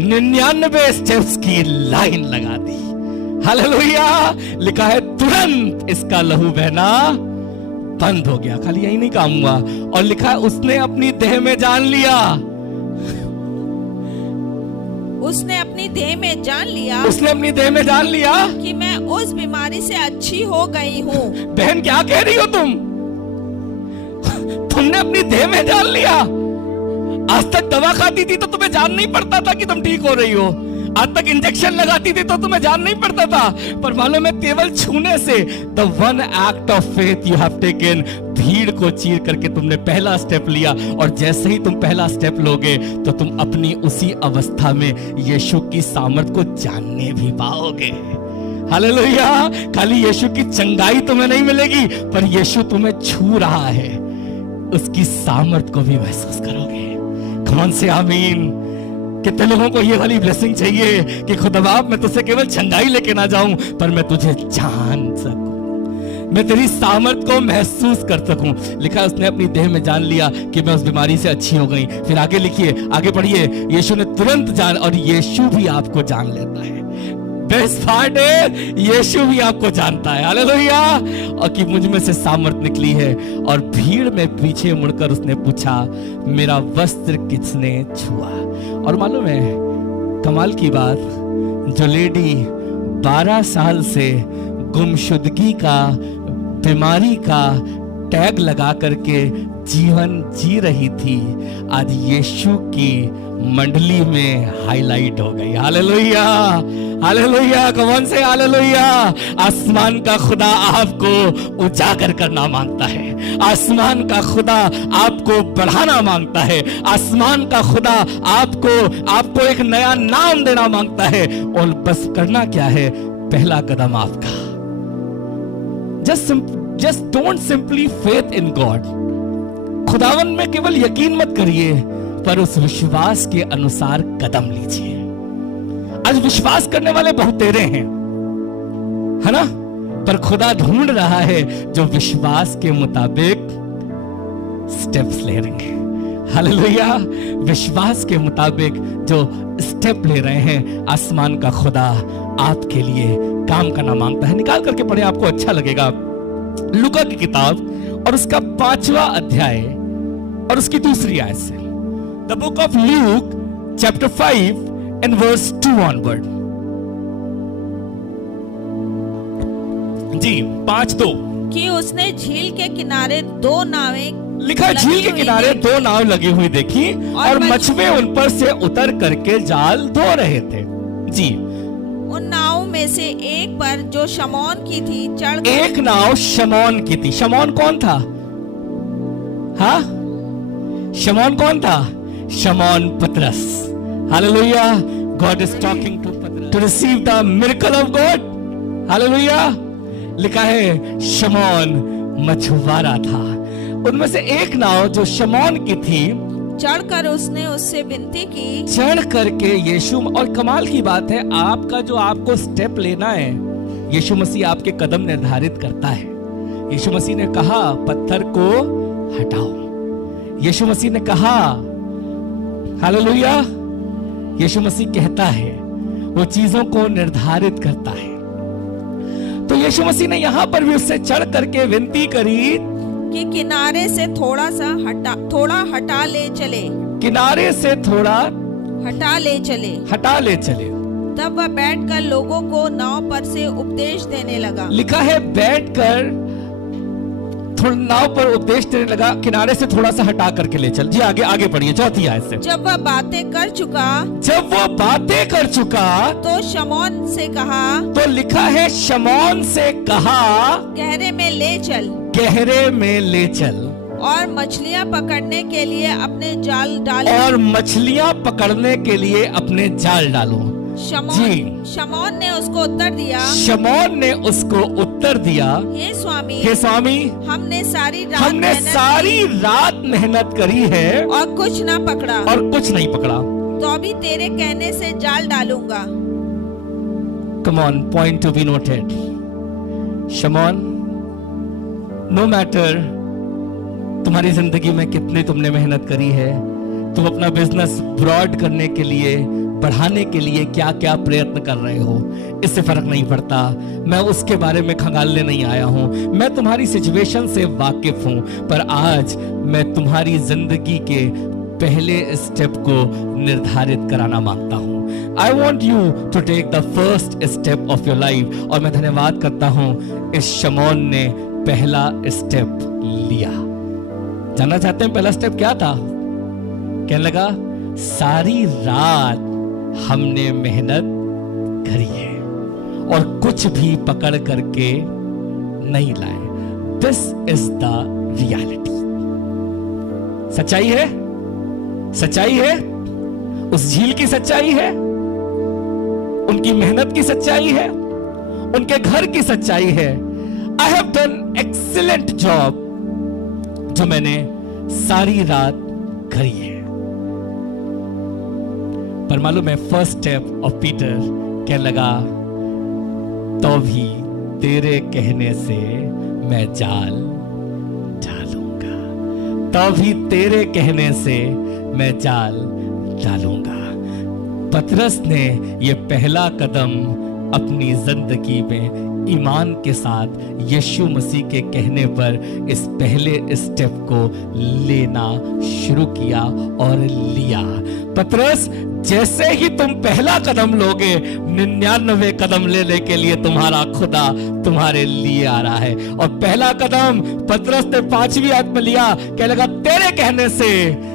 99 स्टेप्स की लाइन लगा दी। हालेलुया। लिखा है तुरंत इसका लहू बहना बंद हो गया। खाली यही नहीं काम हुआ, और लिखा है उसने अपनी देह में जान लिया। उसने अपनी देह में जान लिया, उसने अपनी देह में जान लिया कि मैं उस बीमारी से अच्छी हो गई हूँ। बहन क्या कह रही हो तुम? तुमने अपनी देह में जान लिया। आज तक दवा खाती थी तो तुम्हें जान नहीं पड़ता था कि तुम ठीक हो रही हो। आज तक इंजेक्शन लगाती थी तो तुम्हें जान नहीं पड़ता था, पर मालूम है केवल छूने से, the one act of faith you have taken, भीड़ को चीर करके तुमने पहला स्टेप लिया। और जैसे ही तुम पहला स्टेप लोगे तो तुम अपनी उसी अवस्था में यीशु की सामर्थ को जानने भी पाओगे। हालेलुया। खाली यीशु की चंगाई तुम्हें नहीं मिलेगी, पर यीशु तुम्हें छू रहा है, उसकी सामर्थ को भी महसूस करोगे। कौन से आमीन। कितने लोगों को ये वाली ब्लेसिंग चाहिए कि खुदा बाप मैं तुझसे केवल चंगाई लेके ना जाऊं, पर मैं तुझे जान सकूं, मैं तेरी सामर्थ को महसूस कर सकूं। लिखा है उसने अपनी देह में जान लिया कि मैं उस बीमारी से अच्छी हो गई। फिर आगे लिखिए, आगे पढ़िए, यीशु ने तुरंत जान, और यीशु भी आपको जान लेता है। बेस्ट पार्ट है यीशु भी आपको जानता है। हालेलुया। और कि मुझ में से सामर्थ निकली है। और भीड़ में पीछे मुड़कर उसने पूछा, मेरा वस्त्र किसने छुआ? और मालूम है कमाल की बात, जो लेडी 12 साल से गुमशुदगी का, बीमारी का, टैग लगा करके जीवन जी रही थी, आज यीशु की मंडली में हाईलाइट हो गई। हालेलुया, हालेलुया, कौन से हालेलुया। आसमान का खुदा आपको उजागर करना मांगता है, आसमान का खुदा आपको बढ़ाना मांगता है, आसमान का खुदा आपको एक नया नाम देना मांगता है। और बस करना क्या है, पहला कदम आपका। Just don't simply faith in God. खुदावन में केवल यकीन मत करिए, पर उस विश्वास के अनुसार कदम लीजिए। आज विश्वास करने वाले बहुत तेरे हैं, है ना, पर खुदा ढूंढ रहा है जो विश्वास के मुताबिक स्टेप्स ले रहे हैं। हालेलुया, विश्वास के मुताबिक जो स्टेप ले रहे हैं, आसमान का खुदा आपके लिए काम करना मांगता है। निकाल करके पढ़े, आपको अच्छा लगेगा। लूका की किताब और उसका 5वां अध्याय और उसकी 2री आयत से। The book of Luke, chapter 5 and verse 2 onward. जी 5:2 कि उसने झील के किनारे 2 नावें लिखा है, झील के किनारे 2 नाव लगी हुई देखी और मछुए उन पर से उतर करके जाल धो रहे थे। जी, उन नावों में से एक पर जो शमौन की थी चढ़, एक नाव शमौन की थी। शमौन कौन था? हाँ, शमौन कौन था? शमौन पतरस। Hallelujah, God is talking to पतरस to receive the miracle of God. Hallelujah, लिखा है शमौन मछुआरा था। उनमें से एक नाव जो शमौन की थी, चढ़कर उसने उससे विनती की, चढ़ करके यीशु, और कमाल की बात है, आपको स्टेप लेना है, यीशु मसीह आपके कदम निर्धारित करता है। यीशु मसीह ने कहा पत्थर को हटाओ। यीशु मसीह ने कहा, हालेलुया, यीशु मसीह कहता है, वो चीजों को निर्धारित करता है। तो यीशु मसीह ने यहां पर भी उससे चढ़ करके विनती करी कि किनारे से थोड़ा हटा ले चले, किनारे से थोड़ा हटा ले चले। तब वह बैठकर लोगों को नाव पर से उपदेश देने लगा। लिखा है बैठकर नाव पर उपदेश देने लगा, किनारे से थोड़ा सा हटा करके ले चल। जी आगे पढ़िए 4थी आयत से। जब वह बातें कर चुका तो शमौन से कहा, तो लिखा है शमौन से कहा, गहरे में ले चल और मछलियां पकड़ने के लिए अपने जाल डालो। शमौन ने उसको उत्तर दिया, हे स्वामी, हमने सारी रात मेहनत करी है और कुछ नहीं पकड़ा, तो अभी तेरे कहने से जाल डालूंगा। Come on, point to be noted. शमौन, no matter तुम्हारी जिंदगी में कितनी तुमने मेहनत करी है, तुम अपना बिजनेस ब्रॉड करने के लिए, बढ़ाने के लिए क्या क्या प्रयत्न कर रहे हो, इससे फर्क नहीं पड़ता। मैं उसके बारे में खंगालने नहीं आया हूं, मैं तुम्हारी सिचुएशन से वाकिफ हूं, पर आज मैं तुम्हारी जिंदगी के पहले स्टेप को निर्धारित कराना मांगता हूं। I want you to take the first step of your life। और मैं धन्यवाद करता हूं, इस शमौन ने पहला स्टेप लिया। जानना चाहते हैं पहला स्टेप क्या था? कहने लगा, सारी रात हमने मेहनत करी है और कुछ भी पकड़ करके नहीं लाए। This is the reality. सच्चाई है, उस झील की सच्चाई है, उनकी मेहनत की सच्चाई है, उनके घर की सच्चाई है। I have done excellent job, जो मैंने सारी रात करी है। पर मालूम है, फर्स्ट स्टेप ऑफ पीटर कहने लगा, तो भी तेरे कहने से मैं जाल डालूंगा, तो भी तेरे कहने से मैं जाल डालूंगा। पतरस ने यह पहला कदम अपनी जिंदगी में ईमान के साथ यीशु मसीह के कहने पर इस पहले स्टेप को लेना शुरू किया और लिया। पतरस, जैसे ही तुम पहला कदम लोगे, 99 कदम लेने के लिए तुम्हारा खुदा तुम्हारे लिए आ रहा है। और पहला कदम पतरस ने 5वीं आयत में लिया, कहने लगा तेरे कहने से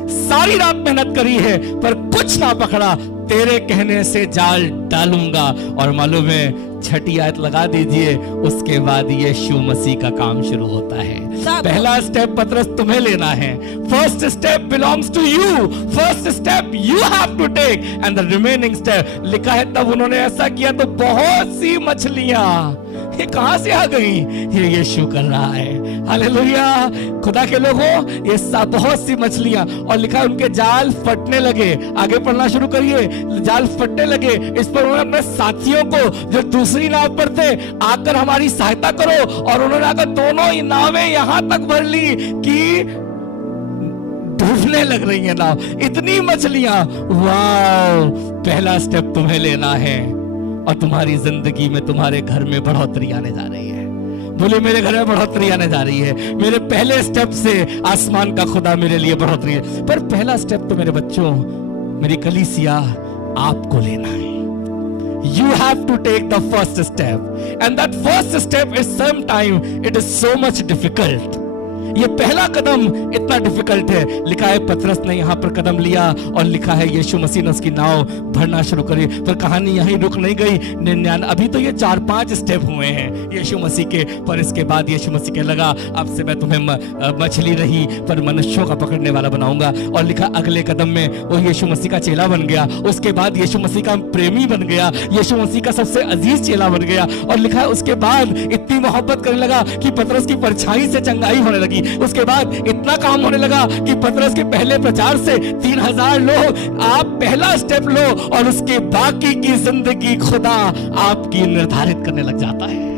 सारी रात मेहनत करी है पर कुछ ना पकड़ा, तेरे कहने से जाल डालूंगा। और मालूम है 6ठी आयत लगा दीजिए, उसके बाद यीशु मसीह का काम शुरू होता है। पहला स्टेप पतरस तुम्हें लेना है। First step belongs to you, first step you have to take and the remaining step. लिखा है तब उन्होंने ऐसा किया तो बहुत सी मछलियां, ये कहां से आ गई? ये यीशु कर रहा है। हालेलुया। खुदा के लोगों, ये बहुत सी मछलियां, और लिखा है उनके जाल फटने लगे। आगे पढ़ना शुरू करिए। जाल फटने लगे। इस पर उन्होंने अपने साथियों को जो दूसरी नाव पर थे, आकर हमारी सहायता करो। और उन्होंने आकर दोनों ही नावें यहां तक भर ली कि डूबने लग रही है नाव, इतनी मछलियां। वाह! पहला स्टेप तुम्हें लेना है और तुम्हारी जिंदगी में, तुम्हारे घर में बढ़ोतरी आने जा रही है। बोले मेरे घर में बढ़ोतरी आने जा रही है। मेरे पहले स्टेप से आसमान का खुदा मेरे लिए बढ़ोतरी है। पर पहला स्टेप तो मेरे बच्चों, मेरी कलीसिया, आपको लेना है। You have to take the first step, and that first step is sometimes it is so much difficult. ये पहला कदम इतना डिफिकल्ट है। लिखा है पतरस ने यहाँ पर कदम लिया और लिखा है यीशु मसीह ने उसकी नाव भरना शुरू करी। पर कहानी यहीं रुक नहीं गई। 99 अभी तो ये 4-5 स्टेप हुए हैं यीशु मसीह के। पर इसके बाद यीशु मसीह के लगा अब से मैं तुम्हें मछली रही पर मनुष्यों का पकड़ने वाला बनाऊंगा। और लिखा अगले कदम में वो यीशु मसीह का चेला बन गया। उसके बाद यीशु मसीह का प्रेमी बन गया, यीशु मसीह का सबसे अजीज चेला बन गया। और लिखा है उसके बाद इतनी मोहब्बत करने लगा कि पतरस की परछाई से चंगाई होने लगी। उसके बाद इतना काम होने लगा कि पतरस के पहले प्रचार से 3000 लोग। आप पहला स्टेप लो और उसके बाकी की जिंदगी खुदा आपकी निर्धारित करने लग जाता है।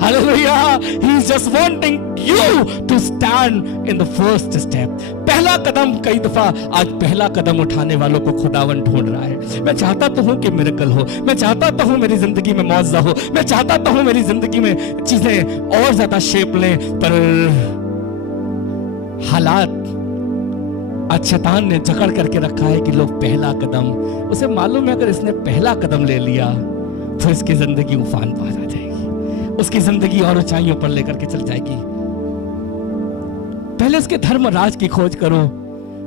Hallelujah. He is just wanting you to stand in the first step. पहला कदम, कई दफा आज पहला कदम उठाने वालों को खुदावन ढूंढ रहा है। मैं चाहता तो हूं कि मिरेकल हो, मैं चाहता तो हूं मेरी जिंदगी में मौजज़ा हो, मैं चाहता तो हूं मेरी जिंदगी में चीजें और ज्यादा शेप लें। पर हालात आज शैतान ने जकड़ करके रखा है कि लोग पहला कदम, उसे मालूम है अगर इसने पहला कदम ले लिया तो इसकी जिंदगी उफान पा जाएगी, उसकी जिंदगी और ऊंचाइयों पर लेकर के चल जाएगी। पहले उसके धर्म राज की खोज करो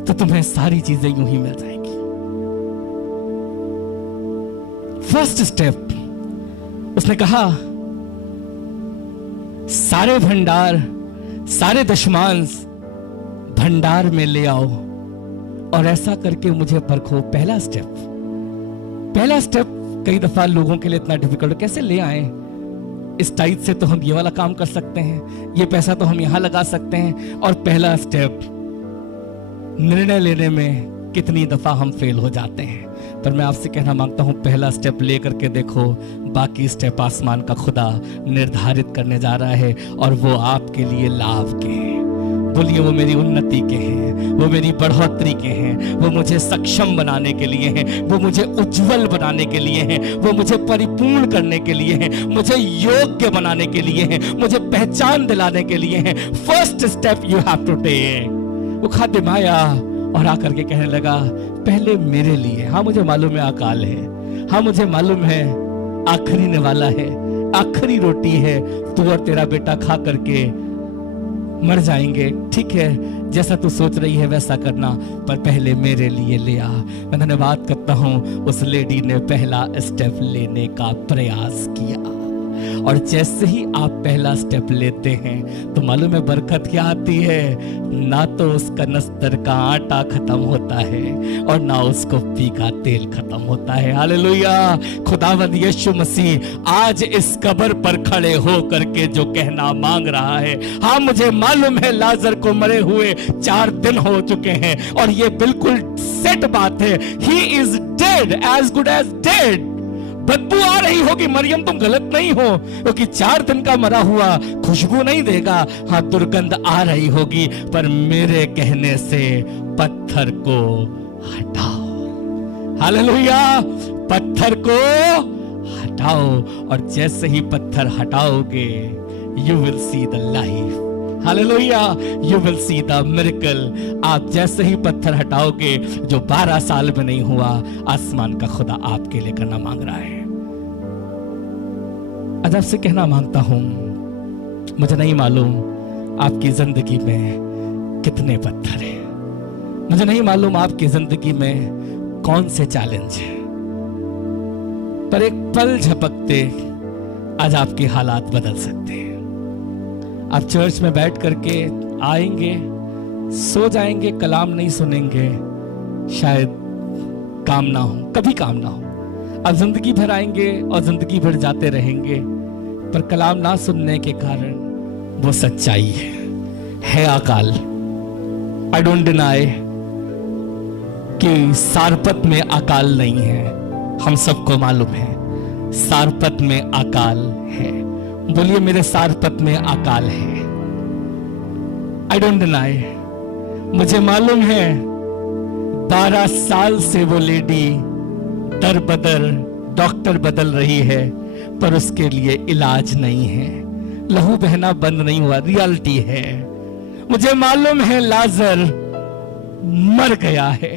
तो तुम्हें सारी चीजें यूं ही मिल जाएगी। फर्स्ट स्टेप उसने कहा सारे भंडार, सारे दशमांश भंडार में ले आओ और ऐसा करके मुझे परखो। पहला स्टेप कई दफा लोगों के लिए इतना डिफिकल्ट, कैसे ले आए? इस टाइट से तो हम ये वाला काम कर सकते हैं, ये पैसा तो हम यहां लगा सकते हैं। और पहला स्टेप निर्णय लेने में कितनी दफा हम फेल हो जाते हैं। पर मैं आपसे कहना मांगता हूं पहला स्टेप लेकर के देखो, बाकी स्टेप आसमान का खुदा निर्धारित करने जा रहा है और वो आपके लिए लाभ के हैं। बोलिए वो मेरी उन्नति के हैं, वो मेरी बढ़ोतरी के हैं, वो मुझे सक्षम बनाने के लिए हैं, वो मुझे उज्जवल बनाने के लिए हैं, वो मुझे परिपूर्ण करने के लिए हैं, मुझे योग्य बनाने के लिए हैं, मुझे पहचान दिलाने के लिए हैं। First step you have to take. वो खादिम आया और आकर के कहने लगा पहले मेरे लिए। हाँ मुझे मालूम है अकाल है, हाँ मुझे मालूम है आखिरी ने वाला है, आखिरी रोटी है, तू और तेरा बेटा खा करके मर जाएंगे। ठीक है, जैसा तू सोच रही है वैसा करना, पर पहले मेरे लिए ले आ। मैं धन्यवाद करता हूं उस लेडी ने पहला स्टेप लेने का प्रयास किया। और जैसे ही आप पहला स्टेप लेते हैं तो मालूम है बरकत क्या आती है? ना तो उसका नस्तर का आटा खत्म होता है और ना उसको पी का तेल खत्म होता है। हालेलुया। खुदावंद यीशु मसीह आज इस कब्र पर खड़े हो करके जो कहना मांग रहा है, हाँ मुझे मालूम है लाजर को मरे हुए 4 दिन हो चुके हैं और ये बिल्कुल सेट बात है। He is dead, as good as dead. बदबू आ रही होगी, मरियम तुम गलत नहीं हो, क्योंकि 4 दिन का मरा हुआ खुशबू नहीं देगा। हाँ दुर्गंध आ रही होगी, पर मेरे कहने से पत्थर को हटाओ। हालेलुया। पत्थर को हटाओ, और जैसे ही पत्थर हटाओगे you will see the life. Hallelujah, you will see the miracle. आप जैसे ही पत्थर हटाओगे, जो 12 साल में नहीं हुआ, आसमान का खुदा आपके लिए करना मांग रहा है। आज आपसे कहना मांगता हूं, मुझे नहीं मालूम आपकी जिंदगी में कितने पत्थर हैं, मुझे नहीं मालूम आपकी जिंदगी में कौन से चैलेंज हैं, पर एक पल झपकते आज आपके हालात बदल सकते हैं। आप चर्च में बैठ करके आएंगे, सो जाएंगे, कलाम नहीं सुनेंगे, शायद काम ना हो, कभी काम ना हो। आप जिंदगी भर आएंगे और जिंदगी भर जाते रहेंगे, पर कलाम ना सुनने के कारण वो सच्चाई है अकाल। आई डोंट डिनाई कि सारपत में अकाल नहीं है, हम सबको मालूम है सारपत में अकाल है। बोलिए मेरे सारपत में अकाल है। आई डोंट डिनाई, मुझे मालूम है 12 साल से वो लेडी दर बदर डॉक्टर बदल रही है, पर उसके लिए इलाज नहीं है, लहू बहना बंद नहीं हुआ, रियलिटी है। मुझे मालूम है लाजर मर गया है,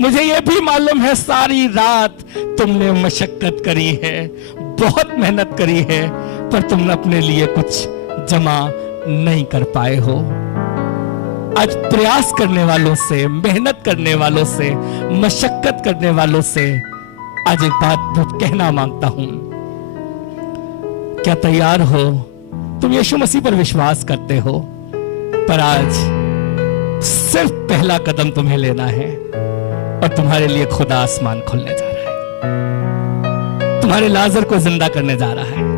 मुझे यह भी मालूम है सारी रात तुमने मशक्कत करी है, बहुत मेहनत करी है, पर तुमने अपने लिए कुछ जमा नहीं कर पाए हो। आज प्रयास करने वालों से, मेहनत करने वालों से, मशक्कत करने वालों से आज एक बात कहना मांगता हूं, क्या तैयार हो? तुम यीशु मसीह पर विश्वास करते हो, पर आज सिर्फ पहला कदम तुम्हें लेना है और तुम्हारे लिए खुदा आसमान खोलने जा रहा है, तुम्हारे लाजर को जिंदा करने जा रहा है।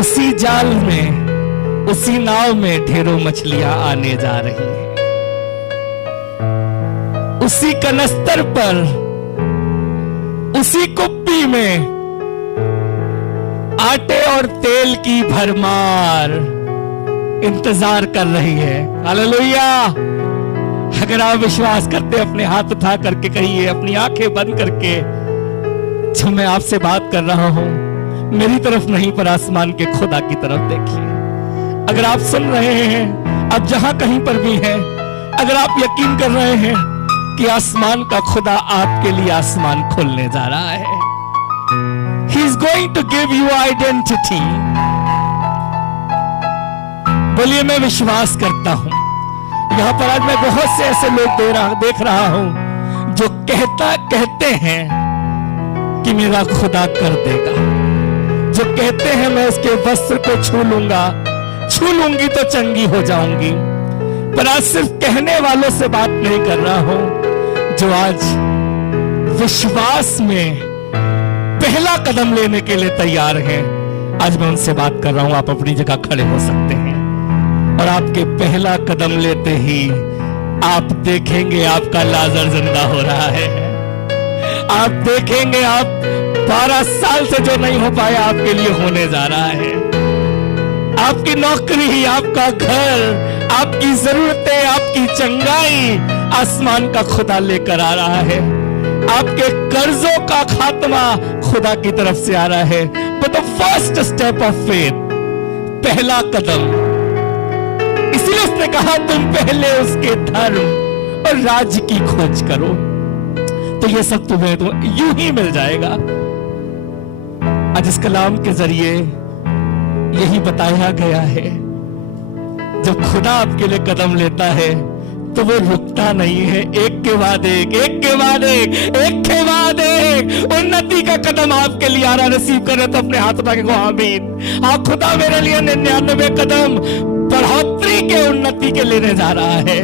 उसी जाल में, उसी नाव में ढेरों मछलियां आने जा रही हैं, उसी कनस्तर पर, उसी कुप्पी में आटे और तेल की भरमार इंतजार कर रही है। हालेलुया। अगर आप विश्वास करते, अपने हाथ उठा करके कहिए, अपनी आंखें बंद करके, जो मैं आपसे बात कर रहा हूं मेरी तरफ नहीं पर आसमान के खुदा की तरफ देखिए। अगर आप सुन रहे हैं, आप जहां कहीं पर भी हैं, अगर आप यकीन कर रहे हैं कि आसमान का खुदा आपके लिए आसमान खोलने जा रहा है, He is going to give you identity। बोलिए मैं विश्वास करता हूं। यहां पर आज मैं बहुत से ऐसे लोग देख रहा हूं जो कहते हैं कि मेरा खुदा कर देगा, जो कहते हैं मैं उसके वस्त्र को छू लूंगा, छू लूंगी तो चंगी हो जाऊंगी। पर आज सिर्फ कहने वालों से बात नहीं कर रहा हूं, जो आज विश्वास में पहला कदम लेने के लिए तैयार हैं। आज मैं उनसे बात कर रहा हूं। आप अपनी जगह खड़े हो सकते हैं और आपके पहला कदम लेते ही आप देखेंगे आपका लाजर जिंदा हो रहा है। आप देखेंगे आप 12 साल से जो नहीं हो पाया आपके लिए होने जा रहा है। आपकी नौकरी, आपका घर, आपकी जरूरतें, आपकी चंगाई आसमान का खुदा लेकर आ रहा है। आपके कर्जों का खात्मा खुदा की तरफ से आ रहा है। But the first step of faith, पहला कदम, इसलिए उसने कहा तुम पहले उसके धर्म और राज्य की खोज करो, तो ये सब तुम्हें तो यूं ही मिल जाएगा। आज इस कलाम के जरिए यही बताया गया है, जब खुदा आपके लिए कदम लेता है तो वो रुकता नहीं है। एक के बाद एक, एक के बाद एक, एक के बाद एक उन्नति का कदम आपके लिए आ रहा। रिसीव करे तो अपने हाथ उठा के कहो आमीन। आप खुदा मेरे लिए 99 कदम बढ़ोतरी के, उन्नति के लेने जा रहा है।